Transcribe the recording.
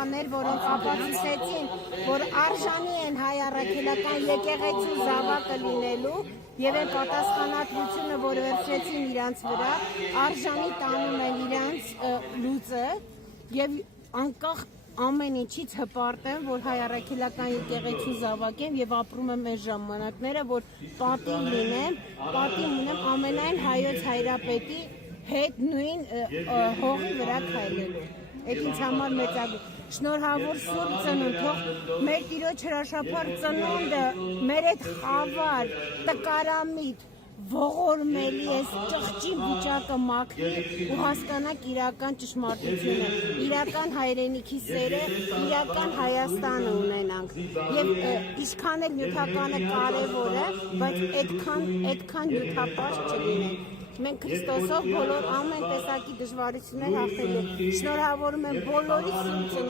գիտնականներ, որոնք ապացուցեցին, որ արժանի են հայ առաքելական եկեղեցու զավակը լինելու եւ այն պատասխանատվությունը, որ վերցրեցին իրանց վրա, արժանի տանում են իրանց լուծը եւ անկախ ամեն ինչից հպարտ եմ, որ հայ առաքելական եկեղեցու զավակ եմ եւ ապրում եմ այս ժամանակները, որ պատիվ լինեմ, պատիվ ունեմ ամենայն հայոց հայրապետի հետ նույն հողի վրա քայլելու։ Այդ ինձ համար մեծագույն շնորհավոր Սուրբ Ծնունդ, թող մեր Տիրոջ հրաշափառ ծնունդը մեր այդ խավար, տկարամիտ, ողորմելի այս ճղճի վիճակը մաքրի ու հասկանանք իրական ճշմարտությունը, իրական հայրենիքի սերը, իրական Հայաստանը ունենանք։ Եվ ինչքան էլ նյութականը կարևոր է, բայց այդքան նյութապաշտ չլինենք։ Մենք Քրիստոսով բոլոր ամեն տեսակի դժվարություններ հաղթելու։ Շնորհավորում եմ բոլորի Սուրբ